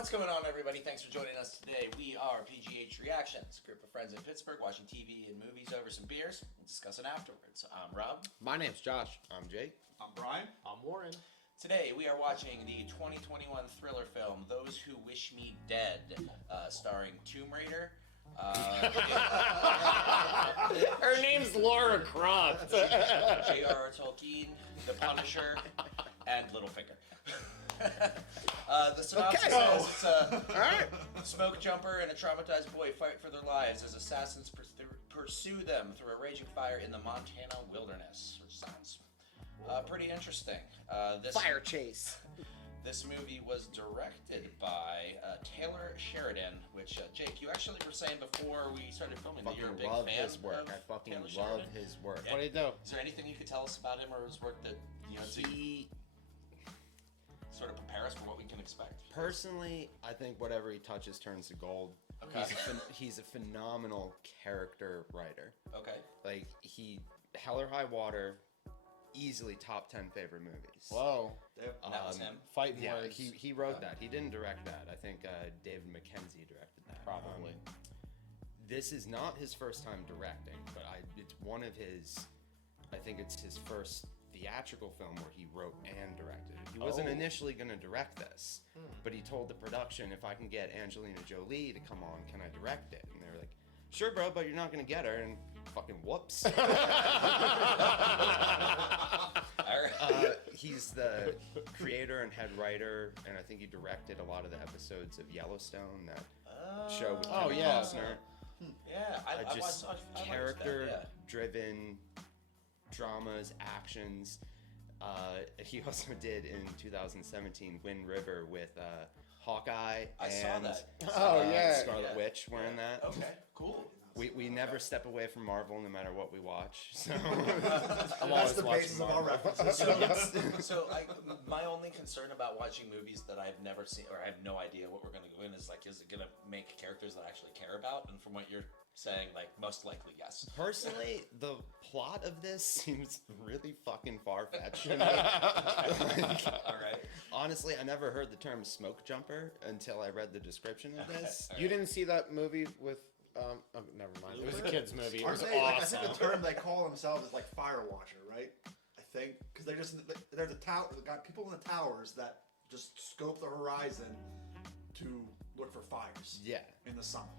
What's going on, everybody? Thanks for joining us today. We are PGH Reactions, a group of friends in Pittsburgh watching TV and movies over some beers and discussing afterwards. I'm Rob. My name's Josh. I'm Jake. I'm Brian. I'm Warren. Today we are watching the 2021 thriller film Those Who Wish Me Dead, starring Tomb Raider. Her name's Laura Croft. J.R.R. Tolkien, The Punisher, and Littlefinger. The synopsis says it's a smoke jumper and a traumatized boy fight for their lives as assassins pursue them through a raging fire in the Montana wilderness, which sounds pretty interesting. Fire chase. This movie was directed by Taylor Sheridan, which, Jake, you actually were saying before we started filming that you're a big fan his work. of I fucking Taylor love Sheridan. his work. What do you do? Is there anything you could tell us about him or his work that, you know, He, sort of prepare us for what we can expect? personally, I think whatever he touches turns to gold. Okay. He's a phenomenal character writer. Okay. Like, Hell or High Water, easily top 10 favorite movies. Whoa. And that was him? Fighting Yeah, words. he wrote that. He didn't direct that. I think David Mackenzie directed that. Probably. This is not his first time directing, but it's one of his, I think it's his first theatrical film where he wrote and directed it. He wasn't initially going to direct this, but he told the production, if I can get Angelina Jolie to come on, can I direct it? And they were like, sure, bro, but you're not going to get her, and fucking whoops. He's the creator and head writer, and I think he directed a lot of the episodes of Yellowstone, that show with Kevin Costner. Yeah, I Just watched character-driven dramas, actions. He also did in 2017 Wind River with Hawkeye and Scarlet Witch wearing that. Okay, cool. We never step away from Marvel no matter what we watch. So I'm always the basis of our references. So my only concern about watching movies that I've never seen or I have no idea what we're going to go in is like, is it going to make characters that I actually care about? And from what you're saying, like, most likely yes. Personally, the plot of this seems really fucking far-fetched. All right. Honestly, I never heard the term smoke jumper until I read the description of this. You didn't see that movie with, never mind. It was a kid's movie. It was Like, I awesome. think the term they call themselves is like fire watcher, right? I think because they're the tower. They got people in the towers that just scope the horizon to look for fires. Yeah. In the summer.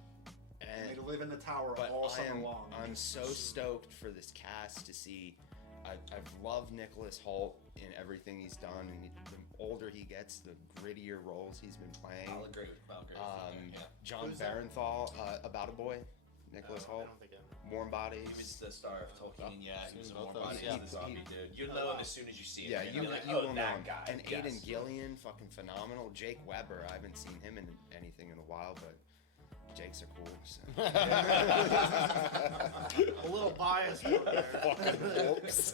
And They live in the tower but all summer long. I'm so stoked for this cast to see. I've loved Nicholas Hoult in everything he's done, and the older he gets, the grittier roles he's been playing. I'll agree with yeah. John Bernthal, About a Boy, Nicholas Hoult. I don't think I know. Warm Bodies. He was the star of Tolkien, yeah. He was in both Warm those. Bodies, Yeah, the zombie dude. You'll know him as soon as you see him. Yeah, You'll you be like, will know that him. guy. And Yes. Aidan Gillen, fucking phenomenal. Jake Weber, I haven't seen him in anything in a while, but Jakes are cool. So. A little biased over there. Whoops.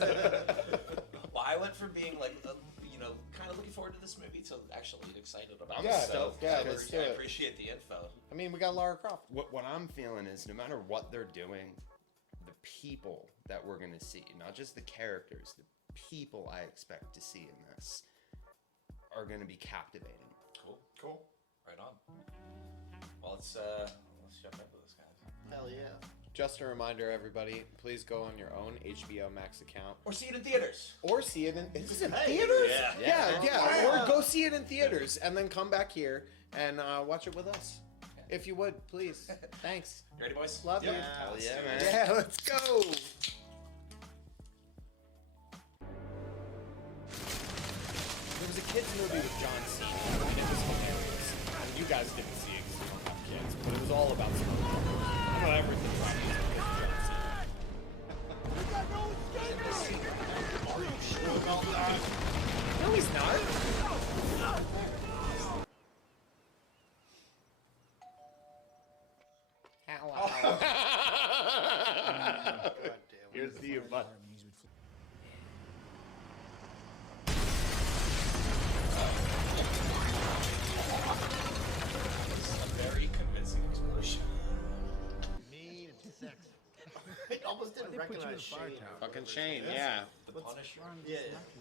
Well, I went from being like, kind of looking forward to this movie to actually excited about Yeah, it. So yeah, I let's do I it. appreciate the info. I mean, we got Laura Croft. What I'm feeling is no matter what they're doing, the people that we're going to see, not just the characters, the people I expect to see in this are going to be captivating. Cool. Right on. Well, let's jump into this, guys. Hell yeah. Just a reminder, everybody, please go on your own HBO Max account. Or see it in theaters. Or see it in theaters? Yeah. Yeah. Or go see it in theaters and then come back here and watch it with us. If you would, please. Thanks. You ready, boys? Love you. Hell yeah, man. Yeah, let's go. There was a kids movie with John Cena, and it was hilarious. You guys didn't see it because you don't have kids, but it was all about smoke. I know everything about it because John Cena. No, he's not. Hello. God damn. Here's the butt. A very convincing explosion. Mean and sex. I almost didn't recognize Shane. Fucking Shane, yeah. The Punisher. Yeah.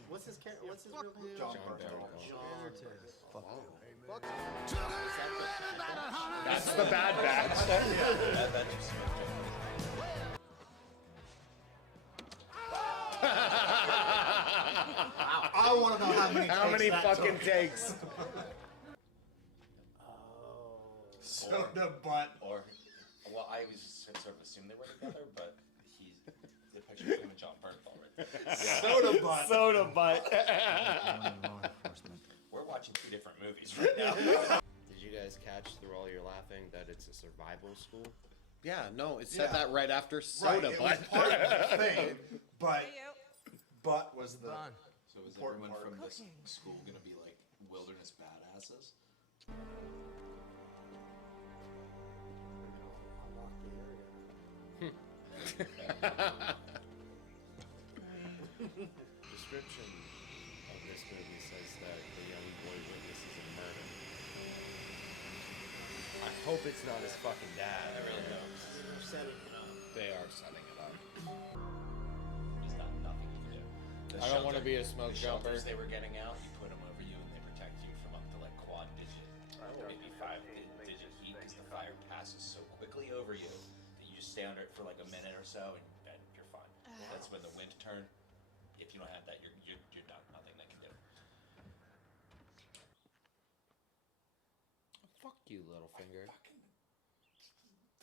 What's his real name? John John Bernthal. Bernthal. John. the Bad Batch. Bad Batch of smoke I want to know how many takes that fucking took. takes? Soda butt. Or, well, I was sort of assumed they were together, but the picture of him and John Bernthal right there. Soda butt. Soda butt. We're watching two different movies right now. Did you guys catch through all your laughing that it's a survival school? Yeah, no, it said Yeah. that right after Right, soda it butt. was part of the thing, but was the So is important everyone part. from this school gonna be like wilderness badasses? Description of this movie says that the young boy witnesses a murder. I hope it's not his fucking dad. I really don't. They're setting it up. They are setting it up. There's not nothing you can do. I don't want to be a smoke The jumper. shelters they were getting out, you put them over you and they protect you from up to like quad digit, maybe 5-digit heat because the fire passes so quickly over you that you just stay under it for like a minute or so and you're fine. That's when the wind turn. If you don't have that, you're done. Nothing they can do. Fuck you, Littlefinger.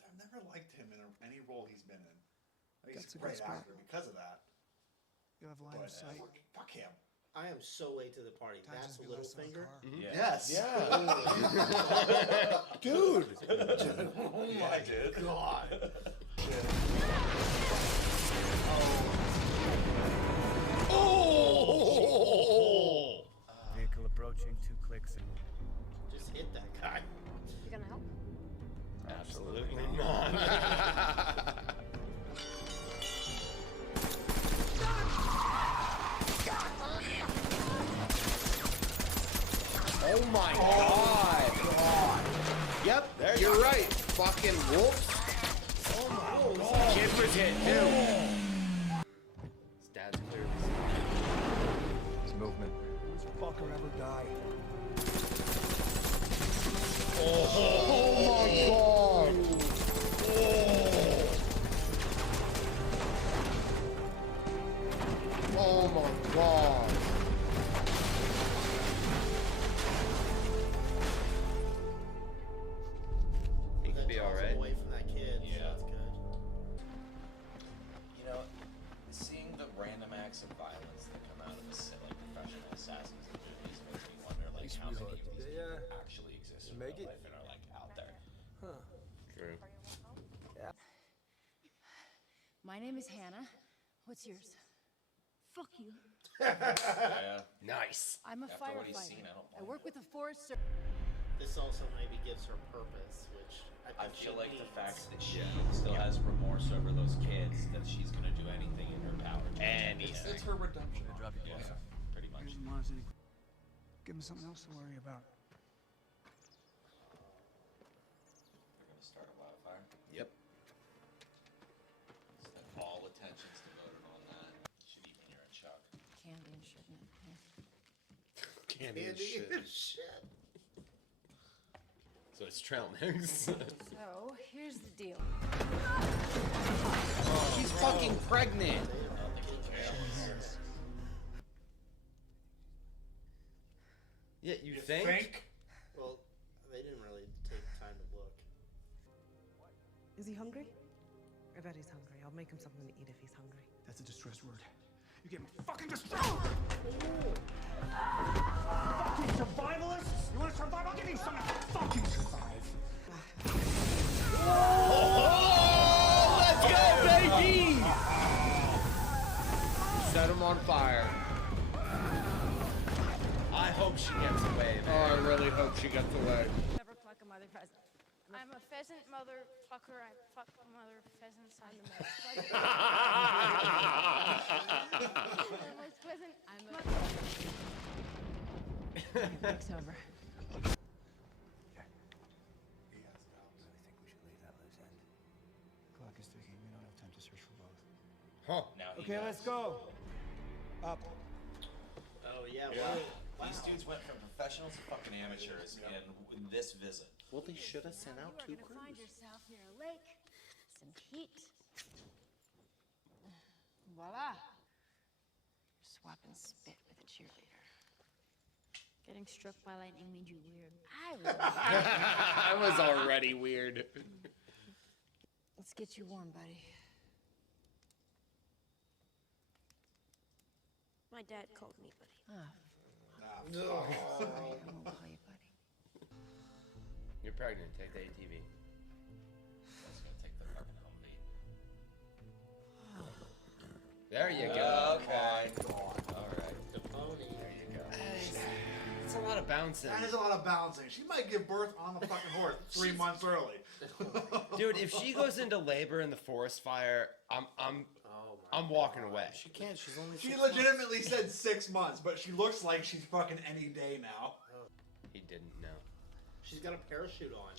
I've never liked him in any role he's been in. I think That's he's a a good great spot. actor because of that. You have line But of sight. fuck him. I am so late to the party. Times That's would a be little less than a finger. car. Yes. Dude! Oh my God. Oh! Vehicle approaching, 2 clicks. Just hit that guy. You gonna help? Absolutely not. Oh my god! Yep, you're right. Fucking wolf. Kid was hit too. His dad's clearly His movement. Does fucker ever die? Oh my god! Oh my god! He could be That draws him alright. away from that kid. Yeah. So that's good. You know, seeing the random acts of violence that come out of like professional assassins in movies makes me wonder like how many of these people actually exist in real life and are like out there. True. My name is Hannah. What's yours? Fuck you. Yeah. Nice. I'm a After what he's firefighter. seen, I don't I want work it. with the Forest Service. This also maybe gives her purpose, which I think feel she like the needs. fact that she still has remorse over those kids, that she's gonna do anything in her power to protect them. Anything. her redemption. Yeah, pretty much. Give him something else to worry about. They're gonna start a wildfire. Yep. So that all attention's devoted on that. You should eat when you're in shock. Candy and shit. Candy and Andy, shit. shit. So it's trail mix. So, here's the deal. He's fucking pregnant. Yeah, you think? Well, they didn't really take time to look. Is he hungry? I bet he's hungry. I'll make him something to eat if he's hungry. That's a distress word. You get me fucking distressed! Fucking survivalists! You wanna survive? I'll give you something to fucking survive. Let's go, baby! Set him on fire. I hope she gets away, Oh, man. I really hope she gets away. Never pluck a mother pheasant. I'm a pheasant motherfucker. I fuck mother pheasants. I'm the most pleasant. I'm a... It's over. Clock is ticking. We don't have time to search for both. Huh. Now he Okay, knows. let's go. Up. Oh yeah, Yeah. These dudes went from professionals to fucking amateurs in this visit. Well, they should have sent out 2 You are gonna find crews. yourself near a lake, some heat. Voila. You're swapping spit with a cheerleader. Getting struck by lightning made you weird. I was already weird. Let's get you warm, buddy. My dad called me buddy. I won't call you buddy. You're pregnant. Take the ATV. Let's go take the fucking Humvee. There you go. Okay. All right. The pony. There you go. It's a lot of bouncing. That is a lot of bouncing. She might give birth on the fucking horse 3 months early. Dude, if she goes into labor in the forest fire, I'm walking away. She can't. She's only. She 6 months. legitimately said 6 months, but she looks like she's fucking any day now. He didn't know. She's got a parachute on.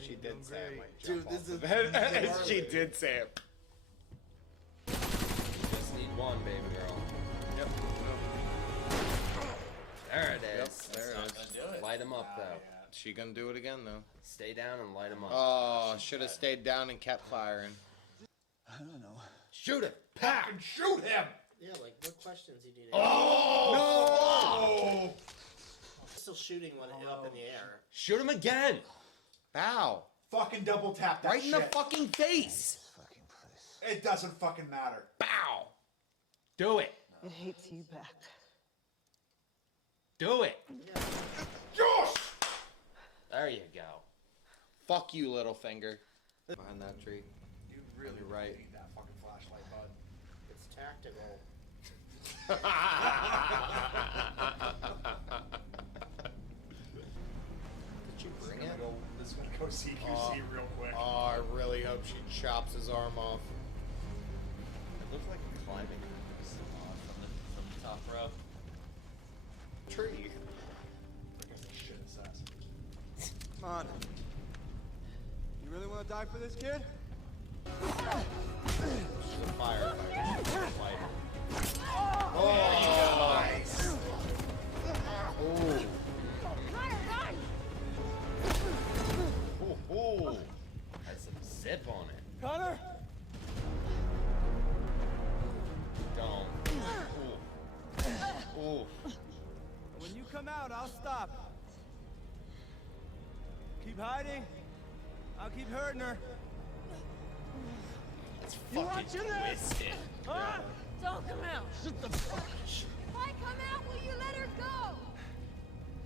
She did say it might Dude, jump this off is- of it. She did say it. Just need one, baby girl. Yep. There it Yep, is. there it Not is. gonna do it. Light him up, though. She gonna do it again though. Stay down and light him up. Oh, should have stayed down and kept firing. I don't know. Shoot it! Pack! Fucking shoot him! Yeah, like what questions you need? Oh! Still shooting when up in the air. Shoot him again! Ow! Fucking double tap that Right in the shit. fucking face! Fucking place. It doesn't fucking matter. Bow! Do it! It hates you back. Do it! Josh! There you go. Fuck you, little finger. Behind that tree. You really You're right. need that fucking flashlight, bud. It's tactical. Did you bring it? This is gonna go CQC real quick. Oh, I really hope she chops his arm off. It looks like a climbing. From the top row. Tree. Shit assassin. Come on. You really want to die for this kid? She's a firefighter. She's a fighter. Oh, nice. Ooh. Ooh. Has some zip on it. Connor? Don't. Ooh. Ooh. When you come out, I'll stop. Keep hiding. I'll keep hurting her. It's You fucking watching this? twisted. Huh? Don't come out. Shut the fuck. If I come out, will you let her go?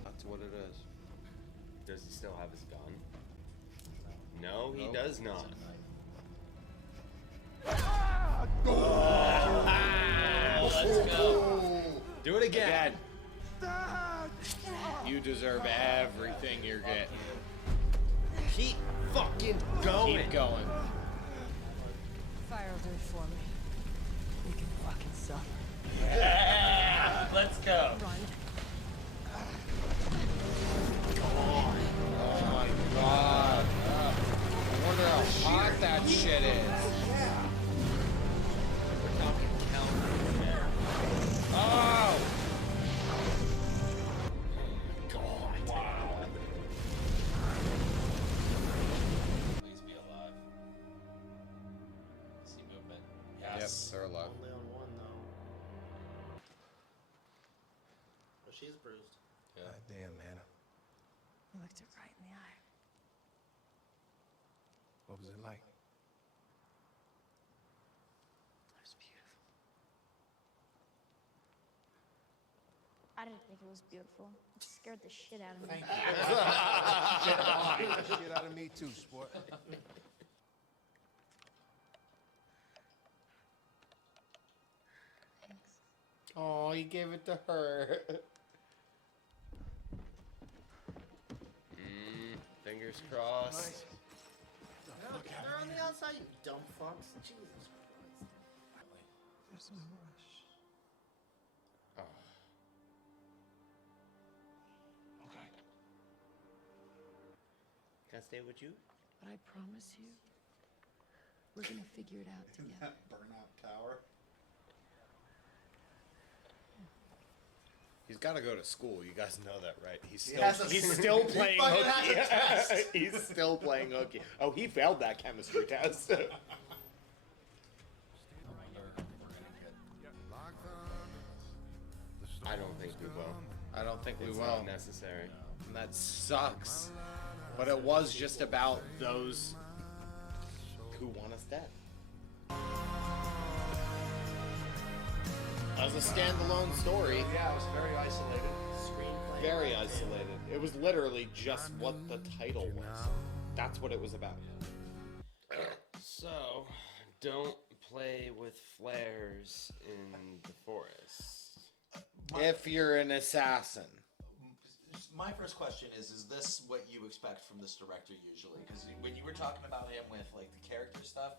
That's what it is. Does he still have his gun? No, he Nope. does not. Let's go. Do it again. You deserve everything you're getting. Keep fucking going. Keep going. Fire will do it for me. You can fucking suffer. Yeah, let's go. Run. Oh my god. I wonder how hot that shit is. We're talking counters, man. Oh! God. Wow. Please be alive. See movement. Yes. Yep, they're alive. Only on one though. Well, she's bruised. Yeah. God damn, Hannah. You looked her right in the eye. What was it like? It was beautiful. I didn't think it was beautiful. It scared the shit out of me. Shit out of me too, sport. Thanks. Oh, he gave it to her. Fingers crossed. No, they're on the outside, you dumb fucks. Jesus Christ. There's no rush. Oh. Okay. Can I stay with you? But I promise you, we're gonna figure it out In together. that burnout tower. He's got to go to school. You guys know that, right? He's He's still playing fucking has a test. hooky. He's still playing hooky. Oh, he failed that chemistry test. I don't think we will. I don't think we It's will. not necessary. And that sucks. But it was just about those who want us dead. As a standalone story, Yeah, it was very isolated. Screenplay. very isolated. It was literally just what the title was. That's what it was about. So, don't play with flares in the forest. If you're an assassin. My first question is this what you expect from this director usually? Because when you were talking about him with like the character stuff,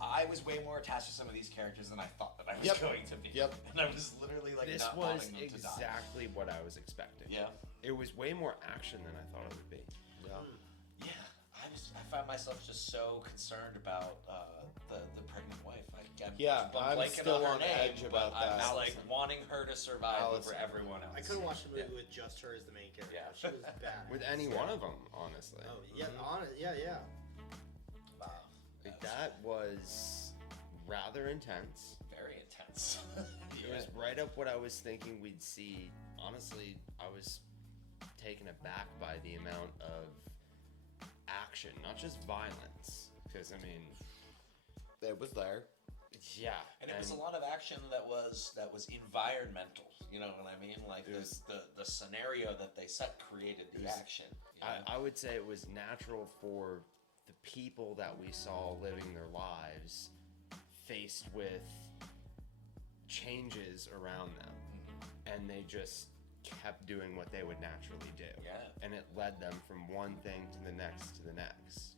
I was way more attached to some of these characters than I thought that I was going to be. Yep. And I was literally like This not was wanting them to die. exactly what I was expecting. Yeah. It was way more action than I thought it would be. Yeah. I find myself just so concerned about the pregnant wife. I'm blanking still her on name, edge but about I'm that. just like wanting her to survive over Allison. everyone else. I couldn't watch the movie with just her as the main character. Yeah. She was bad. With any one of them, honestly. Oh yeah, yeah. Wow. Like, that was rather intense. Very intense. It was right up what I was thinking we'd see. Honestly, I was taken aback by the amount of action, not just violence. Because, I mean, It was there. yeah. And it was a lot of action that was environmental. You know what I mean? Like It was- the scenario that they set created the action. You know? I would say it was natural for the people that we saw living their lives faced with changes around them. And they just kept doing what they would naturally do. Yeah. And it led them from one thing to the next to the next.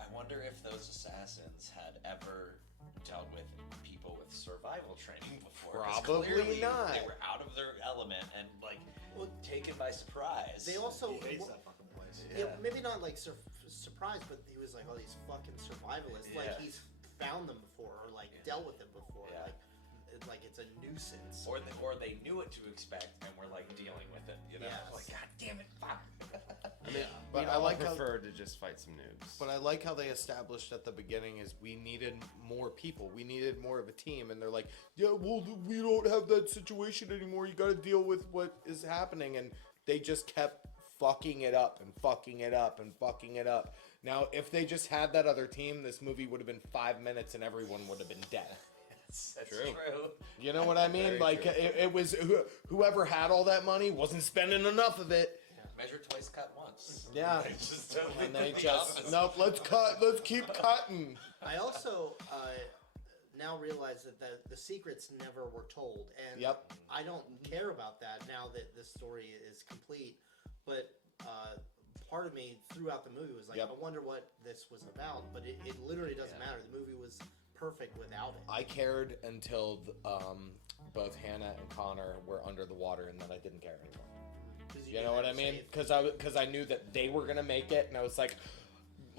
I wonder if those assassins had ever dealt with people with survival training before. 'Cause Probably clearly not. They were out of their element and like taken by surprise. They also He hates that fucking place. yeah, maybe not like surprised, but he was like, oh, these fucking survivalists. Yeah. Like he's found them before or like dealt with them before. Yeah. Like it's a nuisance. Or they knew what to expect and were like dealing with it. You know, Yes. like God damn it, fuck. I mean, But we'd I all like how- prefer to just fight some noobs. But I like how they established at the beginning is we needed more people. We needed more of a team. And they're like, yeah, well, we don't have that situation anymore. You got to deal with what is happening. And they just kept fucking it up and fucking it up and fucking it up. Now, if they just had that other team, this movie would have been 5 minutes and everyone would have been dead. That's True. true. You know what I mean? Very Like, true. it was whoever had all that money wasn't spending enough of it. Measure twice, cut once. Yeah. They just don't And they the just, opposite. nope, let's keep cutting. I also now realize that the secrets never were told, and Yep. I don't care about that now that this story is complete. But part of me throughout the movie was like, Yep. I wonder what this was about. But it literally doesn't matter. The movie was perfect without it. I cared until both Hannah and Connor were under the water, and then I didn't care anymore. 'Cause You knew know they what were I mean? safe. Because I knew that they were gonna make it, and I was like,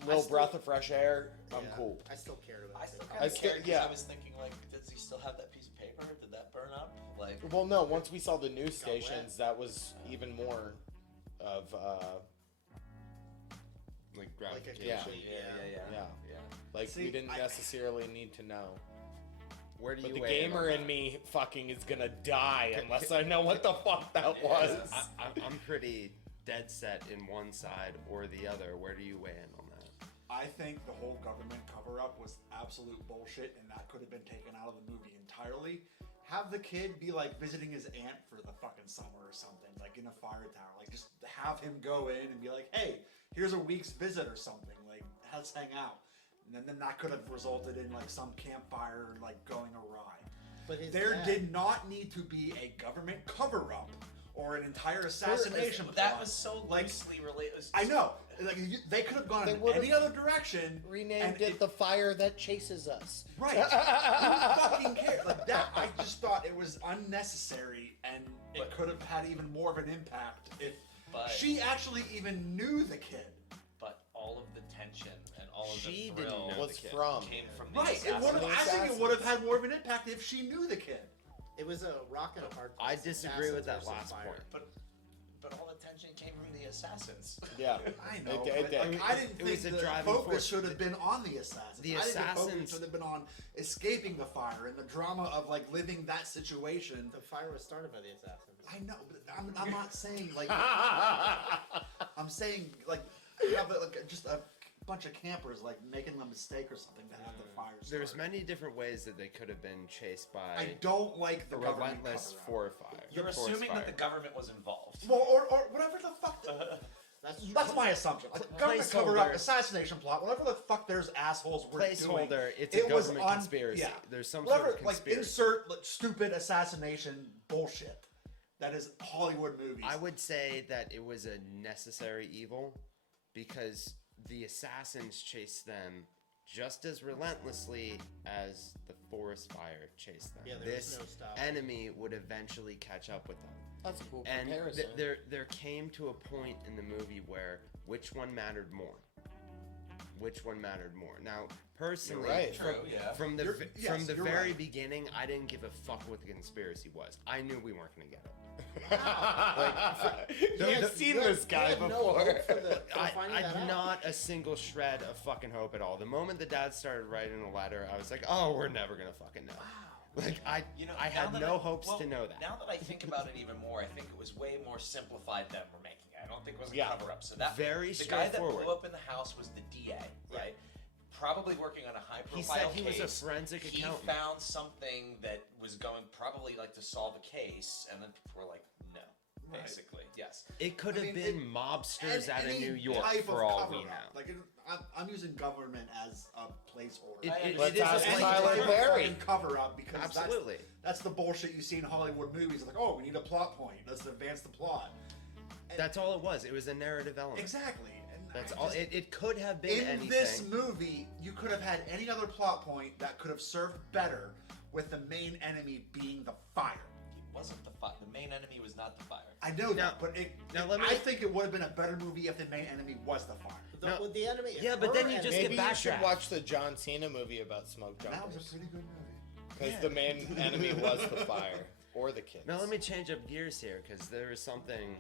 little still- breath of fresh air. I'm Yeah, cool. I still cared about I it. still kind I of still- cared because yeah. I was thinking like, does he still have that piece of paper? Did that burn up? Like, Well, no. Once we saw the news Got wet. stations, that was even more of Like Like a gratification. complete- yeah. yeah. Like See, we didn't I- necessarily need to know. Where do you But the weigh in on gamer that? in me fucking is gonna die unless I know what the fuck that was. I'm pretty dead set in one side or the other. Where do you weigh in on that? I think the whole government cover-up was absolute bullshit, and that could have been taken out of the movie entirely. Have the kid be like visiting his aunt for the fucking summer or something, like in a fire tower. Like just have him go in and be like, "Hey, here's a week's visit or something. Like, let's hang out." And then that could have resulted in like some campfire like going awry. But his There dad- did not need to be a government cover-up or an entire assassination That plot. was so like loosely related. I know. Like they could have gone They in would've any other direction. Renamed and it the fire that chases us. Right. Who fucking cares? Like that, I just thought it was unnecessary, and it could have had even more of an impact if But- she actually even knew the kid. But all of the tension and all of She the didn't thrill know Was the kid. from came from the Right. It would have. I think it assassins. would have had more of an impact if she knew the kid. It was a rock and a hard place. I disagree with that Assassins last versus fire. point. But all the tension came from the assassins. Yeah. I know. It but, did. like, I didn't It was think a the driving focus force. should have been on the assassins. The I think the focus assassins- should have been on escaping the fire and the drama of like living that situation. The fire was started by the assassins. I know, but I'm not saying like I'm saying like you have like just a bunch of campers like making a mistake or something to have the fire started. There's many different ways that they could have been chased by I don't like the a government relentless cover-up. forest fire. You're forest assuming fire. that the government was involved. Well, or whatever the fuck. That's my assumption. Like, government cover up, Placeholder. assassination plot, whatever the fuck there's assholes were doing. Placeholder, it's a it was government conspiracy. Yeah. There's some whatever, sort of conspiracy. Like insert like, stupid assassination bullshit. That is Hollywood movies. I would say that it was a necessary evil because the assassins chased them just as relentlessly as the forest fire chased them. Yeah, there was This no stop. enemy would eventually catch up with them. That's a cool And comparison. there came to a point in the movie where which one mattered more? Which one mattered more? Now, personally, You're right. True, yeah. from the You're- yes, from the you're very right. beginning, I didn't give a fuck what the conspiracy was. I knew we weren't gonna get it. You've seen this guy You had no before. hope for finding I that out. not a single shred of fucking hope at all. The moment the dad started writing a letter, I was like, oh, we're never gonna fucking know. Like I Now had that no hopes to know that. Now that I think about it even more, I think it was way more simplified than we're making it. I don't think it was a Yeah. cover up. So that Very the guy that straightforward. blew up in the house was the DA, right? Probably working on a high He profile said he case. was a forensic He accountant. found something that was going probably like to solve a case, and then people were like, no. Basically, yes. It could I have mean, been mobsters out of any New York type for of all cover-up. we know. Like I'm using government as a placeholder. Let's is ask a Tyler placeholder. Perry. Cover up because Absolutely. that's the bullshit you see in Hollywood movies. Like, oh, we need a plot point. Let's advance the plot. And That's all it was. It was a narrative element. exactly. And That's I all. just- It could have been in anything. this movie, you could have had any other plot point that could have served better, with the main enemy being the fire. It wasn't the fire. The main enemy was not the fire. I know Now- that, but now let me- I think it would have been a better movie if the main enemy was the fire. No. With the enemy. Yeah, but her then you enemy- just Maybe get you should backtracked. watch the John Cena movie about smoke That was jumpers. a pretty good movie. Because the main enemy was the fire. Or the kids. Now let me change up gears here because there is something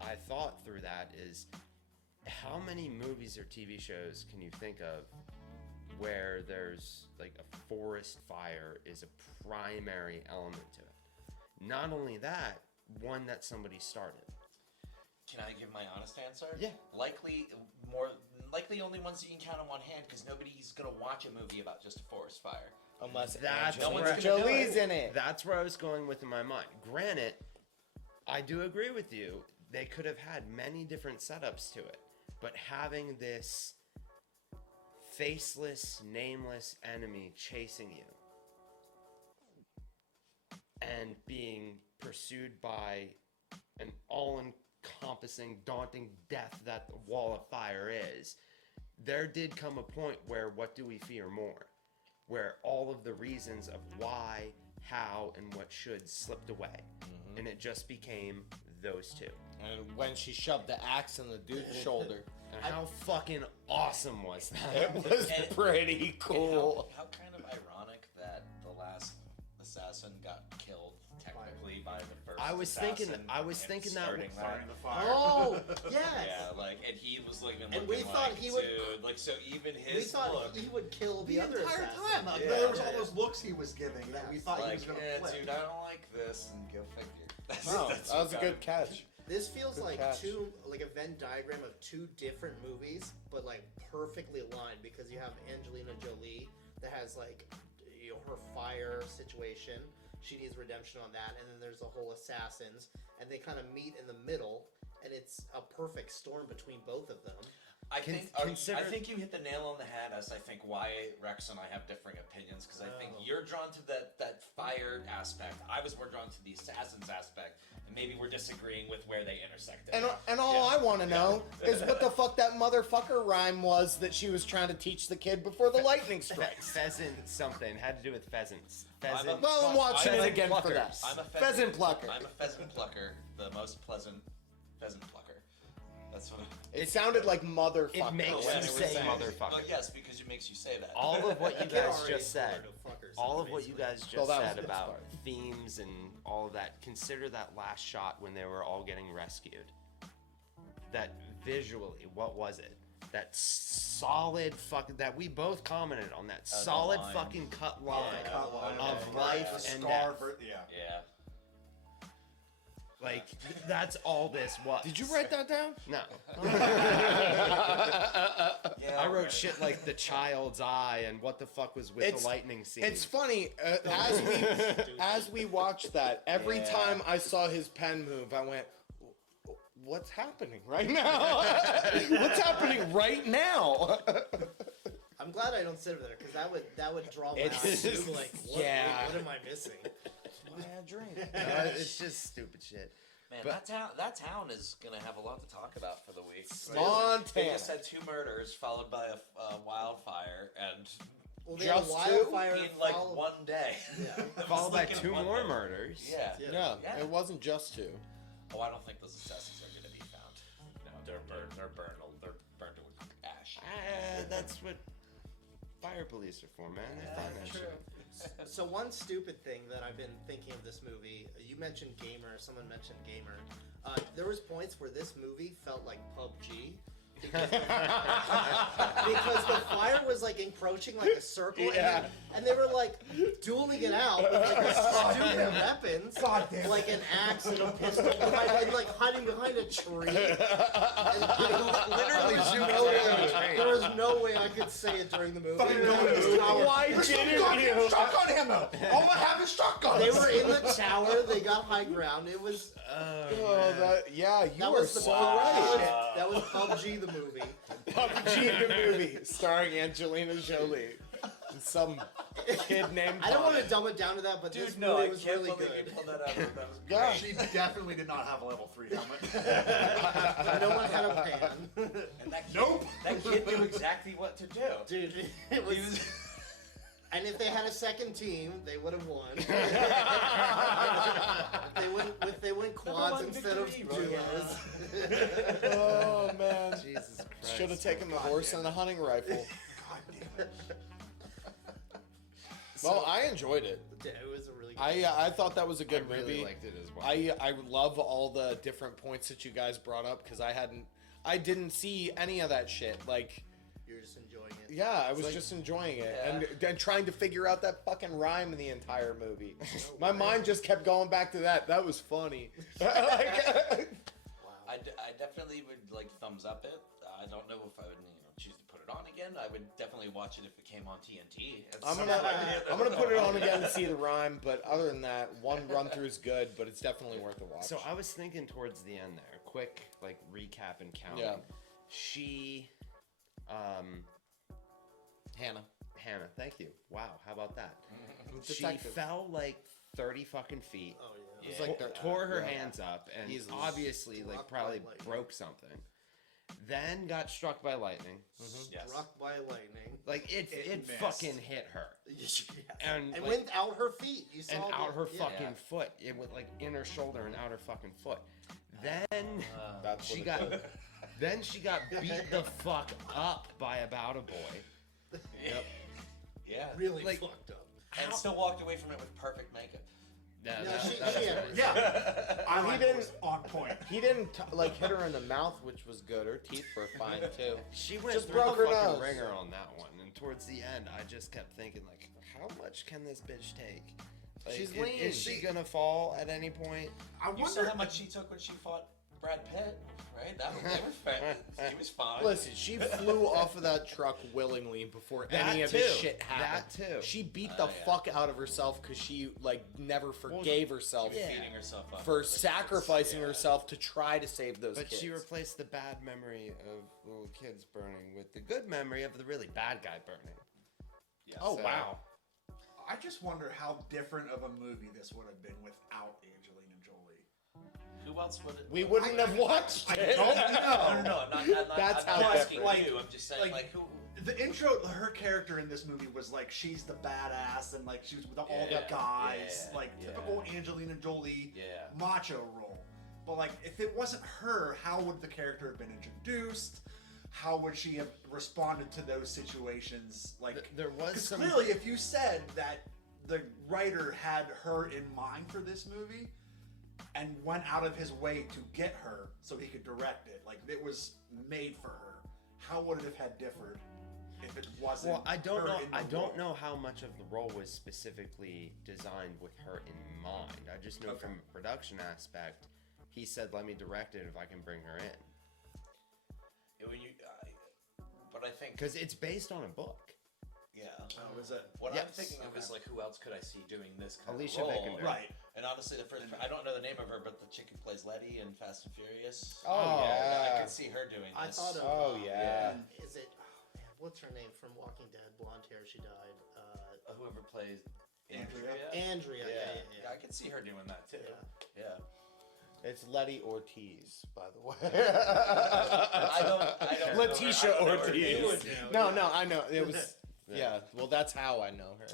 I thought through that is how many movies or TV shows can you think of where there's like a forest fire is a primary element to it? Not only that, one that somebody started. Can I give my honest answer? Yeah. Likely only ones you can count on one hand because nobody's gonna watch a movie about just a forest fire. Unless That's Angelina where- Jolie's in it. That's where I was going with in my mind. Granted, I do agree with you. They could have had many different setups to it, but having this faceless, nameless enemy chasing you and being pursued by an all-encompassing, daunting death that the wall of fire is, there did come a point where what do we fear more? Where all of the reasons of why, how, and what should slipped away. And it just became those two. And when she shoved the axe in the dude's shoulder, And how fucking awesome was that? it was And- pretty cool. How kind of ironic that the last assassin got killed technically by the first. I was assassin thinking and that starting Starting the fire. Oh, yes. Yeah, like, and he was looking, And we thought like, he would- dude, like, so even We his thought look, he would kill the, The other entire assassin. time, like, Yeah, there was yeah, all yeah. those looks he was giving that we Yes. thought he like, was gonna yeah, flip. dude, I don't like this, and go figure. That's, No, that's that was a what good got- catch. This feels Good like catch. like a Venn diagram of two different movies, but like perfectly aligned because you have Angelina Jolie that has like her fire situation. She needs redemption on that, and then there's the whole assassins, and they kind of meet in the middle, and it's a perfect storm between both of them. I Con- think consider- I think you hit the nail on the head as I think why Rex and I have differing opinions because I think you're drawn to that fire aspect. I was more drawn to the assassins aspect, and maybe we're disagreeing with where they intersected. And all I want to know is what the fuck that motherfucker rhyme was that she was trying to teach the kid before the lightning strikes. Pheasant something. Had to do with pheasants. I'm a- Pheasant. Well, I'm watching I'm it a again for plucker. that. I'm a Pheasant plucker. I'm a pheasant plucker, the most pleasant pheasant plucker. That's what. It sounded like motherfucker. It makes when you it was say saying. motherfucker. Well, yes, because it makes you say that. All of what you Kid guys already just said, scored a fucker, so all of what you basically. guys Well, just that was said a good about start. themes and all of that, consider that last shot when they were all getting rescued. That visually, what was it? That solid fucking, that we both commented on, that solid line. fucking cut line Cut line, of yeah. life The and scar death. yeah. Yeah. Like, that's all this was. Did you write that down? No. Yeah. I wrote right. shit like the child's eye and what the fuck was with It's- the lightning scene. It's funny as we watched that. Every Yeah. time I saw his pen move, I went, "What's happening right now? What's happening right now?" I'm glad I don't sit over there because that would draw my It's- eyes. Too, like, yeah. what am I missing? It's just stupid shit. Man, But- that town is gonna have a lot to talk about for the week. They Montana. just had 2 murders followed by a wildfire, and Well, they had a Just wildfire in like followed- one day. Yeah. It was Followed by like in 2 one more day. murders. Yeah. No, Yeah. it wasn't just 2. Oh, I don't think those assassins are gonna be found. No, they're burned. They're burnt to ash. That's what fire police are for, man. They find that shit. So one stupid thing that I've been thinking of this movie, you mentioned gamer, someone mentioned gamer. There was points where this movie felt like PUBG. Because the fire was like encroaching like a circle, Yeah. and they were like dueling it out with like these stupid weapons, like an axe and a pistol, and like hiding behind a tree. Literally There was no way I could say it during the movie. Why didn't you? Shotgun him though. All I have is shotguns. They were in the tower. They got high ground. It was Oh, you that are was the so right. right. That was PUBG the movie. PUBG the movie, starring Angelina Jolie. And some kid named I don't want to Tom. dumb it down to that, but this Dude, no, movie I was can't really believe you good. pulled that out. That was great. Yeah. She definitely did not have a level 3 helmet. No one had a pan. And that kid, Nope. That kid knew exactly what to do. Dude, it was. And if they had a second team, they would have won. if they went quads one instead of victory, duos. Oh man, Jesus Christ. should have taken the horse and the hunting rifle. God damn it. Well, I enjoyed it. It was a really good I thought that was a good I really movie. liked it as well. I love all the different points that you guys brought up because I didn't see any of that shit. Like, You're just enjoying it. yeah, I was like- just enjoying it Yeah. and trying to figure out that fucking rhyme in the entire movie. My mind just kept going back to that. That was funny. Like, I definitely would like thumbs up it. I don't know if I would choose to put it on again. I would definitely watch it if it came on TNT. I'm gonna put it on again to see the rhyme, but other than that, one run through is good, but it's definitely worth a watch. So I was thinking towards the end there, quick like recap and count. Yeah. She, Hannah, thank you. Wow, how about that? She detective. fell like 30 fucking feet. Oh yeah. It was like Tore her yeah. hands up and Easily. obviously like Struck by probably lightning. broke something. Then got struck by lightning. Yes. Struck by lightning. Like it missed. fucking hit her. Yes. And, And like- went out her feet. You saw And the- out her yeah. fucking foot. It went like in her shoulder and out her fucking foot. Then That's she what got it did. then she got beat the fuck up by about a boy. Yep. Yeah. Really Like- fucked up. And still walked away from it with perfect makeup. Yeah, No, that- she that's had- right. Yeah. I He like didn't- was on point. He didn't like hit her in the mouth, which was good. Her teeth were fine too. She went Just through broke the her fucking nose. ringer on that one, and towards the end, I just kept thinking like, how much can this bitch take? Like, She's is, lean. Is she gonna fall at any point? I You saw wonder. how much she took when she fought Brad Pitt, right? That was, she was fine. Listen, she flew off of that truck willingly before any That of this too. shit happened. That too. She beat the yeah. fuck out of herself because she like never forgave herself She was beating herself up for over the sacrificing kids. herself to try to save those But kids. she replaced the bad memory of little kids burning with the good memory of the really bad guy burning. Yeah. Oh So- wow! I just wonder how different of a movie this would have been without Angelina Jolie. Who else would it? We wouldn't have watched it. don't No, know. no, I'm not That's I'm not how asking different. you. I'm just saying, like who? The intro, her character in this movie was like she's the badass and like she was with all Yeah, the guys, yeah, like yeah. typical Angelina Jolie Yeah. macho role. But like, if it wasn't her, how would the character have been introduced? How would she have responded to those situations? Like, there was 'cause some... clearly, if you said that the writer had her in mind for this movie and went out of his way to get her so he could direct it, like it was made for her, how would it have had differed if it wasn't? Well, I don't her know. in the I don't role? know how much of the role was specifically designed with her in mind. I just know from a production aspect, he said, "Let me direct it if I can bring her in." But I think because it's based on a book. Yeah. Oh, is it? What Yes. I'm thinking of is like, who else could I see doing this kind Alicia of role? Vikander. Right. And honestly, the first I don't know the name of her, but the chick who plays Letty in Fast and Furious. Oh, yeah. I could see her doing I this. thought of. Oh, yeah. Is it? Oh, man, what's her name from Walking Dead? Blonde hair. She died. Whoever plays Andrea. Andrea. Yeah. I could see her doing that too. Yeah. It's Letty Ortiz, by the way. I don't Letitia know her Ortiz. name. No, I know. It was... Yeah, well, that's how I know her.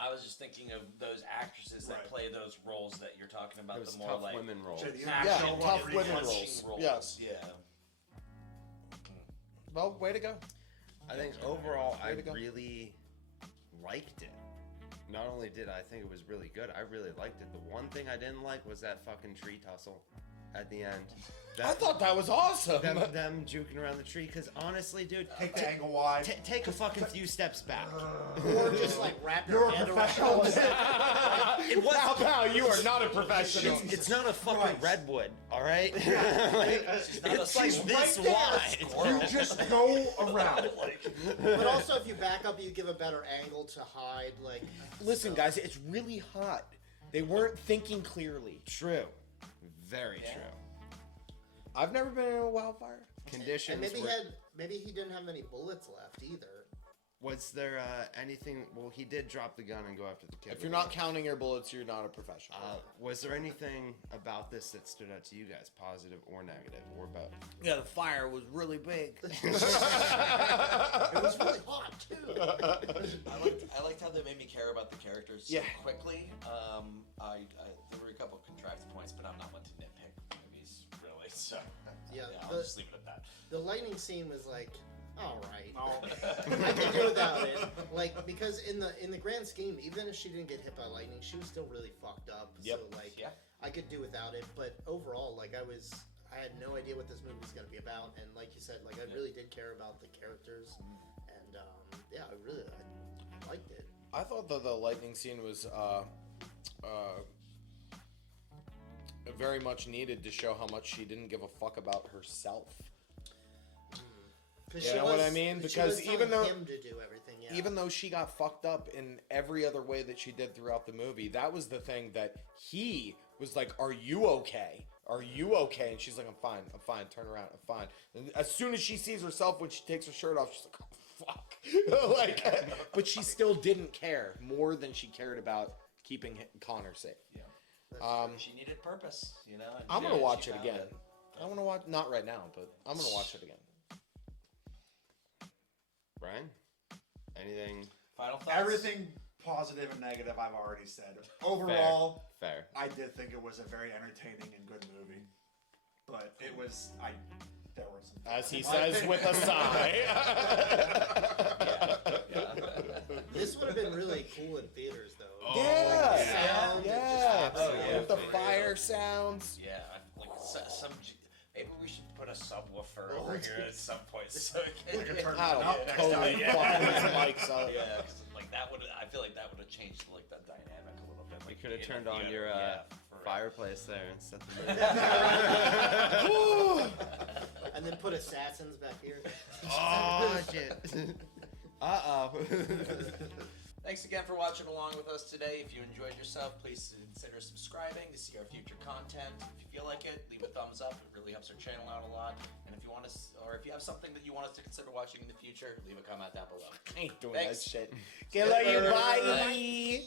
I was just thinking of those actresses that play those roles that you're talking about. Those The more tough like women roles. action, tough women punching roles. Yes. Yeah. Well, way to go. I think overall, I Way to go. really liked it. Not only did I think it was really good, I really liked it. The one thing I didn't like was that fucking tree tussle at the end. I thought that was awesome. Them juking around the tree, because honestly, dude, Take the angle wide. take a fucking few steps back. Or just like wrap You're your a hand professional. around. It was. Pow, you are not a professional. It's not a fucking Christ. redwood, all right? not It's a like squirrel. this Right wide. You just go around. But also, if you back up, you give a better angle to hide. Like, Listen, guys, it's really hot. They weren't thinking clearly. True. Very true. I've never been in a wildfire. Conditions. and were- maybe he didn't have any bullets left either. Was there anything? Well, he did drop the gun and go after the kid. If you're not counting your bullets, you're not a professional. Was there anything about this that stood out to you guys, positive or negative, or both? Yeah, the fire was really big. It was really hot too. I liked how they made me care about the characters so Yeah. quickly. There were a couple of contrived points, but I'm not one to nitpick movies really. So Yeah, I'll just leave it at that. The lightning scene was like, all right. No. I could do without it. Like, because in the grand scheme, even if she didn't get hit by lightning, she was still really fucked up. Yep. So like, Yeah. I could do without it. But overall, like, I had no idea what this movie was gonna be about, and like you said, like I really did care about the characters, and yeah, I liked it. I thought that the lightning scene was very much needed to show how much she didn't give a fuck about herself. You know what I mean? Because even though him to do everything, yeah. even though she got fucked up in every other way that she did throughout the movie, that was the thing that he was like, "Are you okay? Are you okay?" And she's like, "I'm fine. Turn around, I'm fine." And as soon as she sees herself when she takes her shirt off, she's like, "Oh, fuck!" Like, but she still didn't care more than she cared about keeping Connor safe. Yeah. She needed purpose, you know. And I'm gonna she watch it found again. I want to watch, not right now, but I'm gonna watch it again. Brian, anything? Final thoughts. Everything positive and negative I've already said. Overall, Fair. I did think it was a very entertaining and good movie. But it was, there were some... As he says with a sigh. This would have been really cool in theaters, though. Oh, Sound, yeah. Oh, With the fire sounds. Yeah, like some. Maybe we should put a subwoofer over here at some point so it can turn I don't up next totally time. Yeah. fuck these mics up. Yeah, 'cause, like that would. I feel like that would have changed like the dynamic a little bit. You Like, could have in turned the on theater, your for- fireplace there and set the mood. And then put assassins back here. Oh shit. Uh-oh. Thanks again for watching along with us today. If you enjoyed yourself, please consider subscribing to see our future content. If you feel like it, leave a thumbs up. It really helps our channel out a lot. And if you want us, or if you have something that you want us to consider watching in the future, leave a comment down below. I ain't doing Thanks. that shit. Get you, bye. Bye.